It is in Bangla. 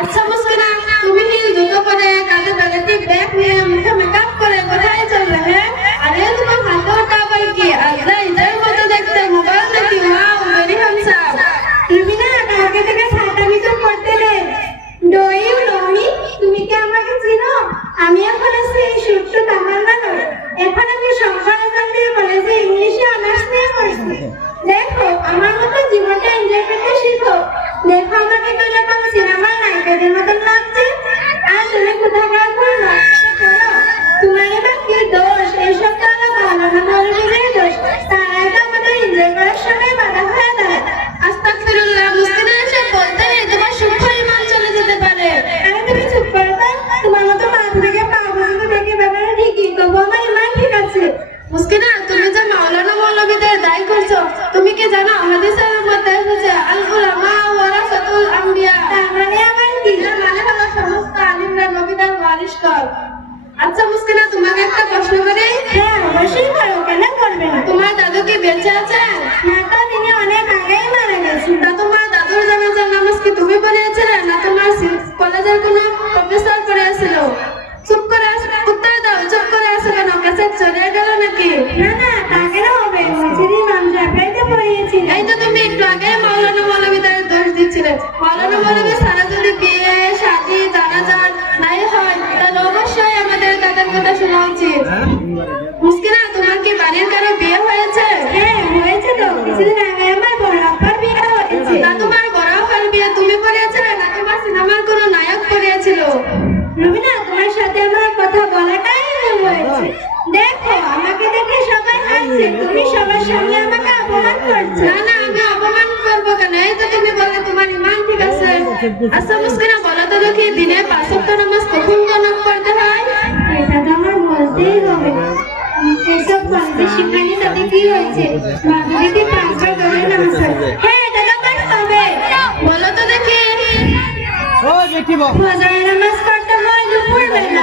আচ্ছা মুস্কানা, তুমি হিল জুতো পরে কাঁধে ব্যাগের ব্যাগ নিয়ে মুখে মেকআপ করে কোথায় চললে? হ্যাঁ, আরে তোমার হাতে ওটা আবার কি? আল্লাহ, ঈদের মতো দেখতে, মোবাইল নাকি? Wow, very handsome. রুবিনা, কালকে থেকে ছাতামি তো করতে দে। Do you know me? তুমি কি আমাকে চিনো? আমি এখন আছি সুট্টু তামান্না। এখন আমি সংখ্যারোজন দিয়ে কলেজে ইংলিশে অনার্স নিয়ে পড়ছি। দেখো, আমার মতো জীবনটা এনজয় করতে শিখো। দেখো আমাকে কিরকম সিনেমার নায়িকাদের মতন লাগছে। আর তুমি কোথাকার কোন নকশা করো? তোমার এবার কি দোষ? এইসব তো আমার ভালো না ভালো দিকেই দোষ। তারাই তো আমাদের এনজয় করার সময় বাধা হয়ে দাঁড়ায়। আস্তাগফিরুল্লাহ, মুস্কানা এসব বলতে নেই, তোমার সূক্ষ্ম ঈমান চলে যেতে পারে। আরে তুমি চুপ করো তো। তোমার মতো মাথা থেকে পা পর্যন্ত দেখে ব্যাপারে ঠিকই, তবু আমার ইমান ঠিক আছে। মুস্কানা, তুমি যে মাওলানা মৌলবীদের দায়ী করছো, তুমি কি জানো হাদিসের মধ্যে এসেছে আল উলামা ওয়ারাসাতুল আম্বিয়া? তার মানে আমার কি? এর মানে হলো সমস্ত আলিমরা নবীদের ওয়ারিশকর। আচ্ছা মুস্কানা, তোমাকে একটা প্রশ্ন করি। হ্যাঁ, অবশ্যই পারো, কেন করবে না? তোমার দাদু কি বেঁচে আছেন? না তো, তিনি অনেক আগেই মারা গেছেন। তা তোমার দাদুর জানাজার নামাজ কি তুমি পড়িয়েছিলে, না তোমার কলেজের কোনো প্রফেসর পড়িয়েছিল? চুপ করে উত্তর দাও, চুপ করে আছো কেন? ক্যাসেট চলে গেল নাকি? না না, তা কেন হবে? মসজিদে ইমাম সাহেবরাই তো পড়িয়েছিলেন। এই তো তুমি একটু আগে মাওলানা মৌলবীদের দোষ দিচ্ছিলে। মাওলানা মৌলবী সারা যদি বিয়ে শাদী জানাজা নাই হয়, তাহলে অবশ্যই আমাদের তাদের কথা শোনা উচিত। মুস্কানা, তোমার কি বাড়ির কারো বিয়ে হয়েছে? হ্যাঁ, হয়েছে তো। কিছুদিন আগে আমার বড় আব্বার বিয়ে হয়েছে। না তোমার বড় আপার বিয়ে তুমি করিয়েছিলে, না তোমার সিনেমার কোনো নায়ক করিয়েছিল? রুবিনা, তোমার সাথে আমার কথা বলাটাই ভুল হয়েছে। দেখো, আমাকে দেখে সবাই হাসছে, তুমি সবার সামনে আমাকে অপমান করছো। না না, আমি অপমান করবো কেন? এই তো তুমি বললে তোমার ইমান ঠিক আছে। আচ্ছা মুস্কানা, বলো তো দেখি, দিনে 5 ওয়াক্ত নামাজ কখন কখন পড়তে হয়? এটা তো আমার বলতেই হবে। এসব কলেজে শিখানি, তাতে কি হয়েছে? মাধুরী কি 5 বার করে নামাজ পড়ে? হ্যাঁ, এটা তো আমার হবে। বলো তো দেখি। ফজরের নামাজ পড়তে হয় দুপুরবেলা,